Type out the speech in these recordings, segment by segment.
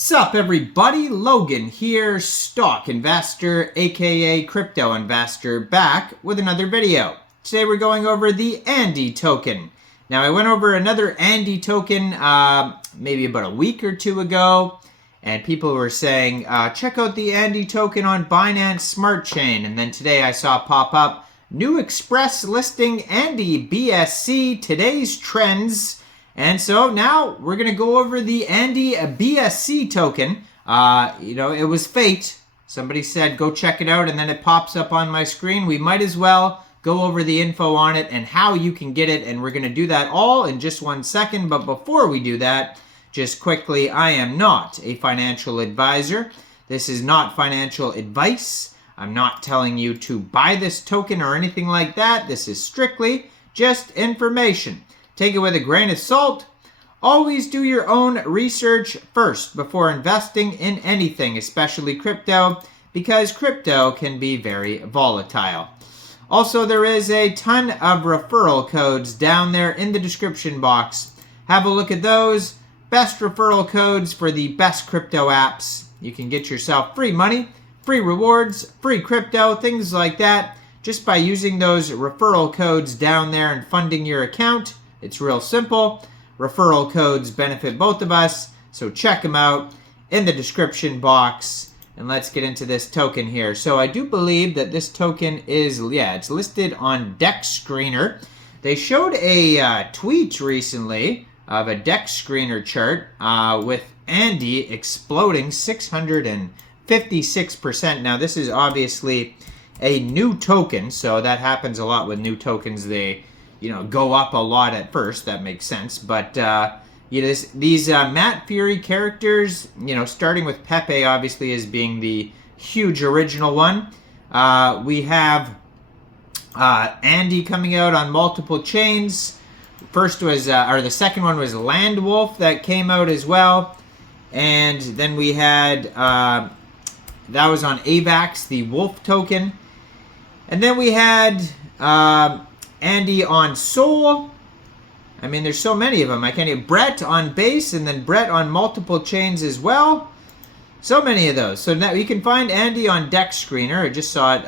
Sup everybody, Logan here, stock investor aka crypto investor, back with another video. Today we're going over the Andy token. Now I went over another Andy token maybe about a week or two ago, and people were saying check out the Andy token on Binance Smart Chain, and then today I saw pop up new express listing Andy BSC, today's trends. And so now we're going to go over the Andy BSC token. It was fate. Somebody said go check it out, and then it pops up on my screen. We might as well go over the info on it and how you can get it, and we're going to do that all in just 1 second. But before we do that, just quickly, I am not a financial advisor. This is not financial advice. I'm not telling you to buy this token or anything like that. This is strictly just information. Take it with a grain of salt. Always do your own research first before investing in anything, especially crypto, because crypto can be very volatile. Also, there is a ton of referral codes down there in the description box. Have a look at those. Best referral codes for the best crypto apps. You can get yourself free money, free rewards, free crypto, things like that, just by using those referral codes down there and funding your account. It's real simple. Referral codes benefit both of us, so check them out in the description box. And let's get into this token here. So I do believe that this token is, it's listed on Dex Screener. They showed a tweet recently of a Dex Screener chart with Andy exploding 656%. Now this is obviously a new token, so that happens a lot with new tokens. They go up a lot at first. That makes sense. But these Matt Furie characters, starting with Pepe, obviously, as being the huge original one. We have Andy coming out on multiple chains. First was, the second one was Land Wolf that came out as well. And then we had, that was on AVAX, the Wolf token. And then we had Andy on Sol. I mean, there's so many of them. I can't even. Brett on base, and then Brett on multiple chains as well. So many of those. So now you can find Andy on Dex Screener. I just saw it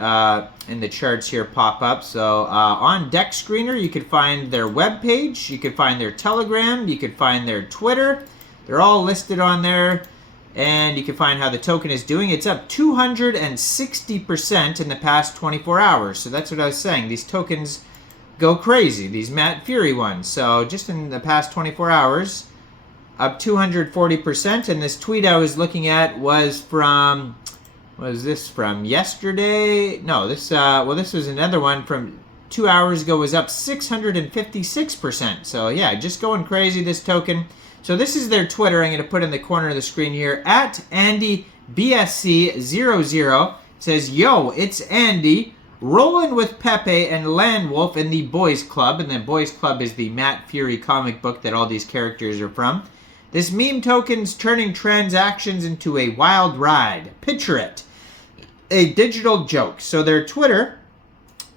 in the charts here pop up. So on Dex Screener, you can find their webpage. You can find their Telegram. You can find their Twitter. They're all listed on there. And you can find how the token is doing. It's up 260% in the past 24 hours. So that's what I was saying. These tokens go crazy, these Matt Furie ones. So just in the past 24 hours, up 240%. And this tweet I was looking at was from, was this from yesterday? No, this was another one from 2 hours ago, was up 656%. So yeah, just going crazy, this token. So this is their Twitter. I'm going to put in the corner of the screen here, at AndyBSC00. It says, yo, it's Andy, rolling with Pepe and Land Wolf in the Boys Club. And the Boys Club is the Matt Furie comic book that all these characters are from. This meme token's turning transactions into a wild ride. Picture it. A digital joke. So their Twitter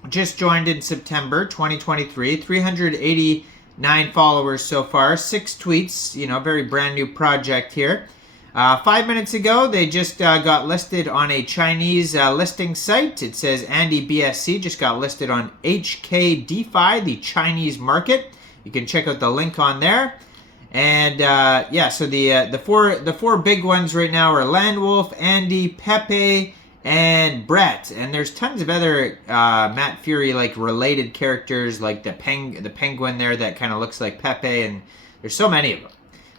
just joined in September 2023. 389 followers so far. 6 tweets. Very brand new project here. 5 minutes ago, they just got listed on a Chinese listing site. It says Andy BSC just got listed on HK DeFi, the Chinese market. You can check out the link on there. And so the four big ones right now are Land Wolf, Andy, Pepe, and Brett. And there's tons of other Matt Furie related characters, like the penguin there that kind of looks like Pepe, and there's so many of them.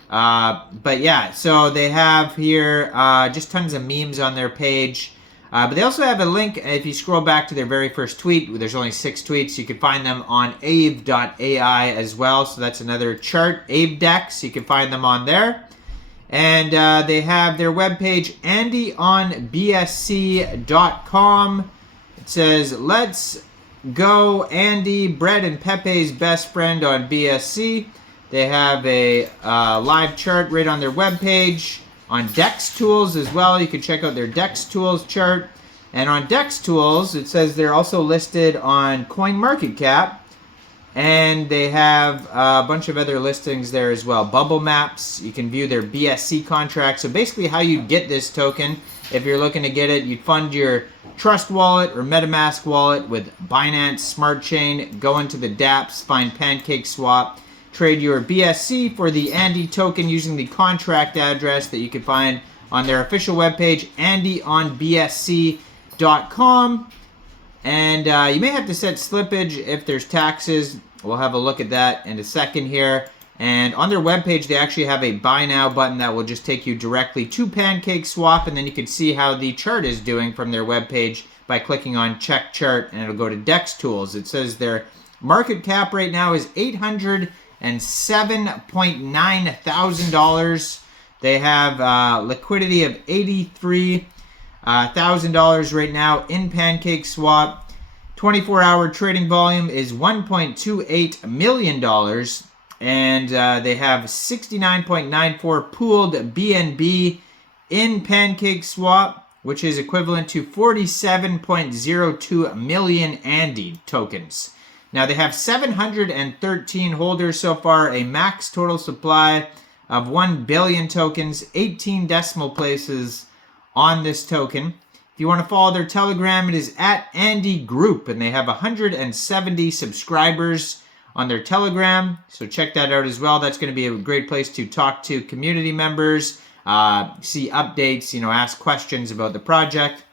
But yeah, so they have here just tons of memes on their page. But they also have a link. If you scroll back to their very first tweet, there's only 6 tweets. You can find them on Aave.ai as well. So that's another chart. AveDex, you can find them on there. And they have their webpage, andyonbsc.com. It says, let's go Andy, Brett and Pepe's best friend on BSC. They have a live chart right on their webpage. On Dex Tools as well, you can check out their Dex Tools chart. And on Dex Tools, it says they're also listed on CoinMarketCap. And they have a bunch of other listings there as well. Bubble maps, you can view their BSC contract. So basically how you get this token, if you're looking to get it, you'd fund your Trust wallet or MetaMask wallet with Binance Smart Chain, go into the dApps, find Pancakeswap, trade your BSC for the Andy token using the contract address that you can find on their official webpage, andyonbsc.com. And you may have to set slippage if there's taxes. We'll have a look at that in a second here. And on their webpage, they actually have a Buy Now button that will just take you directly to Pancakeswap, and then you can see how the chart is doing from their webpage by clicking on Check Chart, and it'll go to DEX Tools. It says their market cap right now is $807.9 thousand. They have liquidity of $83,000 right now in Pancakeswap. 24-hour trading volume is $1.28 million. And they have 69.94 pooled BNB in Pancakeswap, which is equivalent to 47.02 million Andy tokens. Now they have 713 holders so far, a max total supply of 1 billion tokens, 18 decimal places on this token. If you want to follow their Telegram, it is at Andy Group, and they have 170 subscribers on their Telegram, so check that out as well. That's going to be a great place to talk to community members, see updates, ask questions about the project.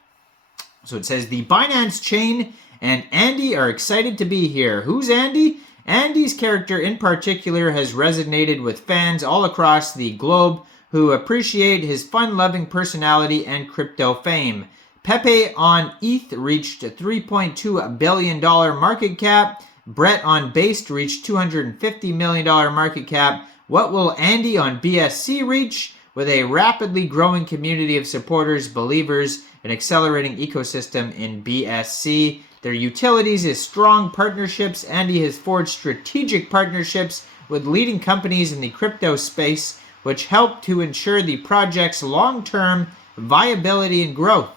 So it says the Binance Chain and Andy are excited to be here. Who's Andy? Andy's character in particular has resonated with fans all across the globe who appreciate his fun-loving personality and crypto fame. Pepe on ETH reached a $3.2 billion market cap. Brett on Based reached $250 million market cap. What will Andy on BSC reach? With a rapidly growing community of supporters, believers, an accelerating ecosystem in BSC. Their utilities is strong partnerships. Andy has forged strategic partnerships with leading companies in the crypto space, which help to ensure the project's long-term viability and growth.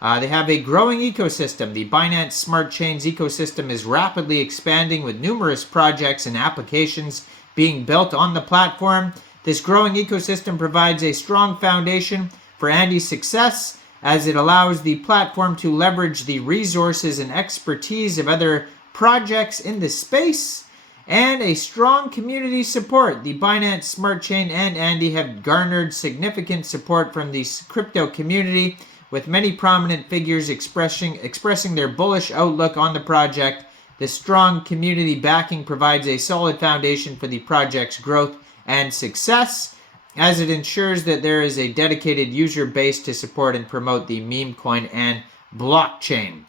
They have a growing ecosystem. The Binance Smart Chains ecosystem is rapidly expanding with numerous projects and applications being built on the platform. This growing ecosystem provides a strong foundation for Andy's success as it allows the platform to leverage the resources and expertise of other projects in the space and a strong community support. The Binance Smart Chain and Andy have garnered significant support from the crypto community, with many prominent figures expressing their bullish outlook on the project. The strong community backing provides a solid foundation for the project's growth and success, as it ensures that there is a dedicated user base to support and promote the meme coin and blockchain.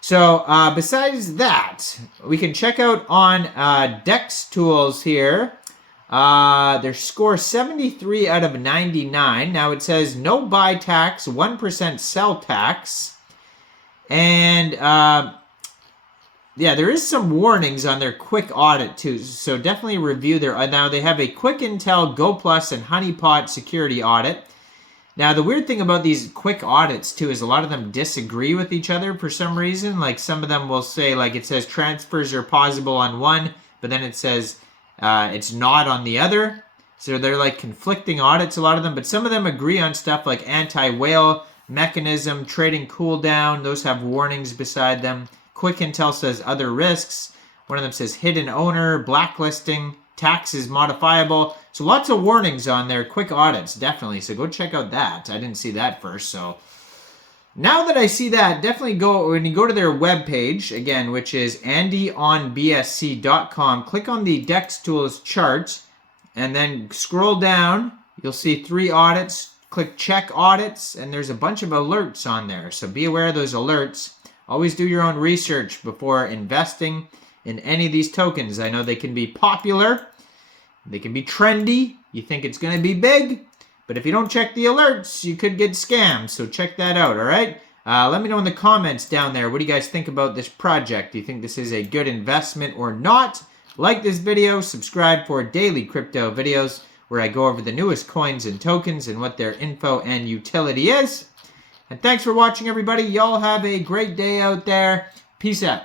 So besides that, we can check out on DEX Tools here. Their score 73 out of 99. Now it says no buy tax, 1% sell tax. And yeah, there is some warnings on their quick audit too. So definitely review their, now they have a Quick Intel, Go Plus, and Honeypot security audit. Now the weird thing about these quick audits too is a lot of them disagree with each other for some reason. Like some of them will say, like it says transfers are possible on one, but then it says it's not on the other. So they're like conflicting audits, a lot of them, but some of them agree on stuff like anti-whale mechanism, trading cooldown. Those have warnings beside them. Quick Intel says other risks. One of them says hidden owner, blacklisting, tax is modifiable. So lots of warnings on their quick audits, definitely. So go check out that. I didn't see that first, so now that I see that, definitely go, when you go to their webpage, again, which is andyonbsc.com, click on the DEX Tools chart, and then scroll down. You'll see 3 audits. Click Check Audits, and there's a bunch of alerts on there. So be aware of those alerts. Always do your own research before investing in any of these tokens. I know they can be popular. They can be trendy. You think it's going to be big. But if you don't check the alerts, you could get scammed. So check that out, all right? Let me know in the comments down there. What do you guys think about this project? Do you think this is a good investment or not? Like this video. Subscribe for daily crypto videos where I go over the newest coins and tokens and what their info and utility is. And thanks for watching, everybody. Y'all have a great day out there. Peace out.